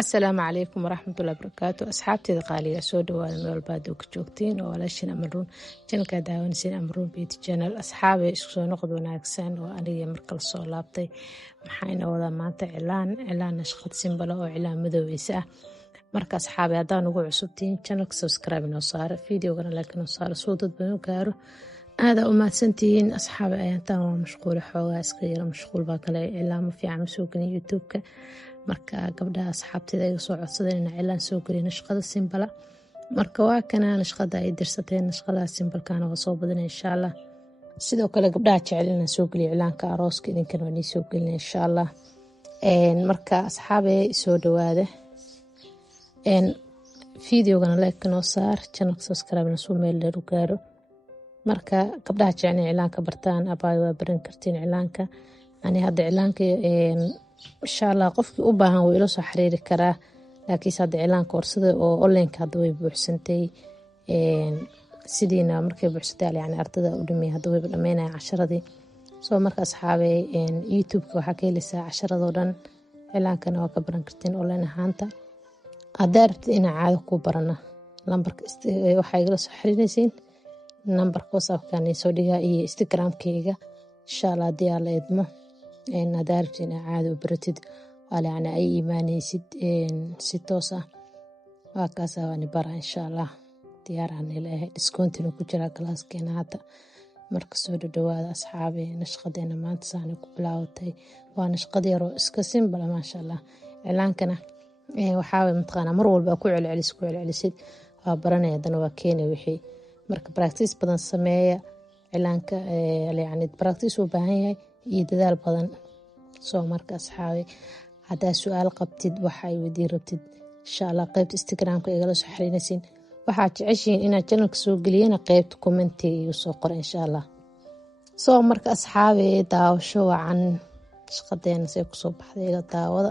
asalaamu calaykum waraxmatullahi wabarakaatu. asxaabteeda qaaliga soo dhawaada meel walba aad ka joogtiin oo walaashin Amruun channelka daawanaysan Amruun Beauty Channel. asxaabe isku soo noqod wanaagsan oo aniga markale soo laabtay. maxayna wada maanta cilaan nashqad simbala oo cilaan madoweysa ah. marka asxaabe haddaan ugu cusubtiin channelka subscribe noo saara, videogana like noo saara soo dad badan u gaaro. aada u mahadsantihiin asxaabe. ayaantaan waa mashquul xoogaa iska yara mashquul baa kale cilaan ma fiican usoo gelin youtube-ka. marka gabdhaha asxaabteeda iga soo codsadeen inaan cilaan soo geliyo nashqada simbala. marka waa kana nashqada ay dirsateen, nashqada simbalkana waa soo badan insha Allah. sidoo kale gabdhaha jecel inaan soo geliyo cilaanka arooska idinkana waa nii soo gelin insha Allah. marka asxaabe soo dhawaada. videogana like noo saar, channelka subscribe na soo meel dheer u gaaro. marka gabdhaha jecel in cilaanka bartaan abaa waa baran kartiin cilaanka. ani hadda cilaanka insha Allah qofkii u baahan way ila soo xiriiri karaa. laakiin hadda cilaanka korsada oo online hadda way buuxsantay. sidiina markay buuxsatay yani ardada u dhamay hadda way dhameynayaan casharadii. soo marka asxaabe youtube-ka waxaa ka helaysaa casharadoo dhan. cilaankana waa ka baran kartiin online ahaanta. haddaa rabtid inaa caado ku barana lambarka waxaa igala soo xiriiraysiin. nambarka whatsappka soo dhigaa iyo instagramkayga insha Allah haddii aa la idmo. haddaa rabtid inaa caado u baratid waa yani ay imaanaysid si toos ah. waa kaasa waani bara insha Allah. diyaaraan ilahay discountina ku jira galaaskeena hadda. marka soo dhawaada asxaabe. nashqadeena maanta saani ku bilaawatay waa nashqad yaroo iska simbala maasha Allah. cilaankana waxaa mataqaanaa mar walba ku celcelisid waa baranaya haddana waa keenay wixii. marka practice badan sameeya cilaanka yani practice u baahan yahay iyo dadaal badan. soo marka asxaabe haddaa su-aal qabtid waxay weydii rabtid insha Allah qaybta instagramka igala soo xiriiraysiin. waxaad jeceshihiin inaad channelka soo geliyana qaybta commentiga igu soo qora insha Allah. soo marka asxaabe daawasho wacan nashqadeena say kusoo baxday iga daawada.